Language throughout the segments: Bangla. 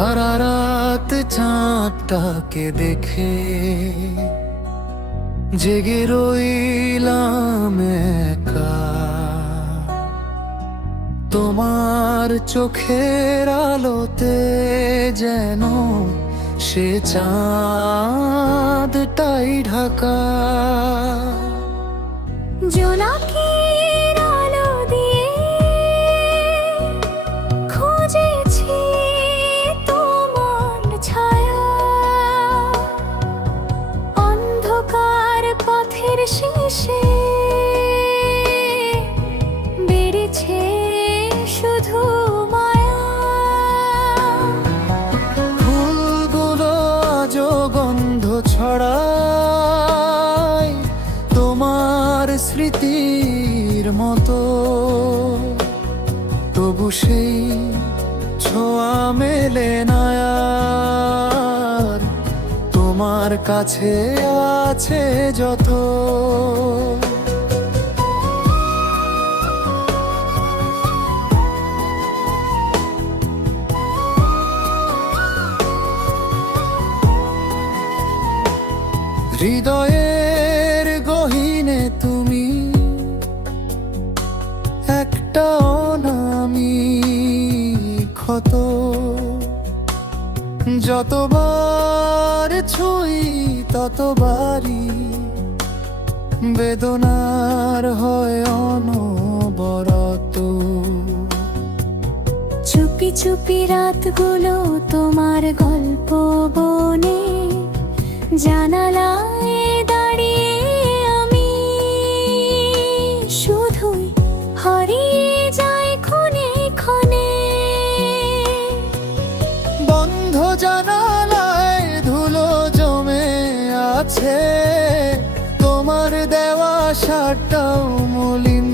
সারা রাত চাঁদটাকে দেখে জেগে রইলাম একা। তোমার চোখের আলোতে যেন সে চাঁদটাই ঢাকা। জোনাকির আলো দিয়ে খুঁজেছি তোমার ছায়া, অন্ধকার পথের শেষে বেড়েছে শুধু মায়া। ফুলগুলো আজও গন্ধ ছড়ায় তোমার স্মৃতির মতো, তবু সেই ছোঁয়া মেলে না আর তোমার কাছে আছে যত। হৃদয়ের গহীনে তুমি একটা অনামি ক্ষত, যতবার ছুঁই ততবারই বেদনার হয় অনবরত। চুপি চুপি রাতগুলো তোমার গল্প বনে, জানালায় দাঁড়িয়ে আমি শুধুই হারিয়ে যাই ক্ষণে ক্ষণে। বন্ধ জানালায় ধুলো জমে আছে, তোমার দেওয়া সারটাও মলিন।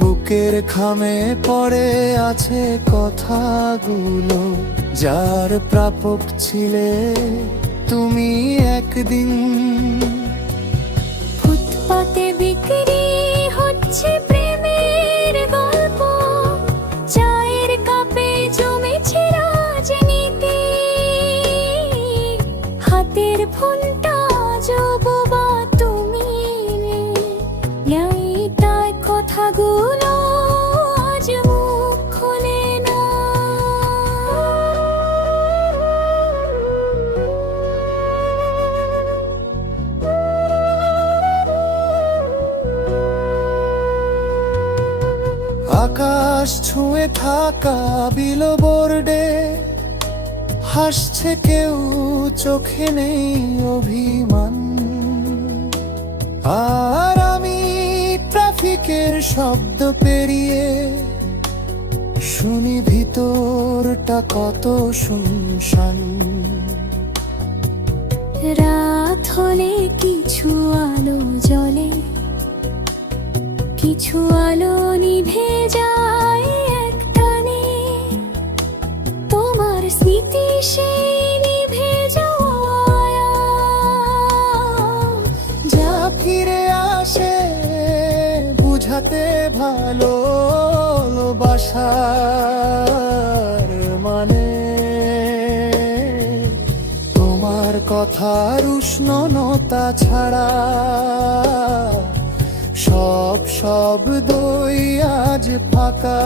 বুকের খামে পড়ে আছে কথাগুলো, যার প্রাপক ছিলে তুমি একদিন। ফুটপাতে বিক্রি হচ্ছে প্রেমের গল্প, চায়ের কাপে জমেছে রাজনীতি। হাতের ফোনটা জববা তুমি নেই, তাই কথাগুলো আজ মুখ খোলে না। আকাশ ছুঁয়ে থাকা বিলবোর্ডে হাসছে কেউ, চোখে নেই অভিমান। আর আমি ট্রাফিকের শব্দ পেরিয়ে শুনি ভিতরটা কত শুনশান। রাত হলে কিছু আলো জ্বলে, কিছু আলো নিভে যায় একটানে। তোমার স্মৃতি সেই নিভে যাওয়া, যা ফিরে আসে বুঝাতে ভালোবাসার মানে। তোমার কথার উষ্ণতা ছাড়া সব শব্দই আজ ফাঁকা।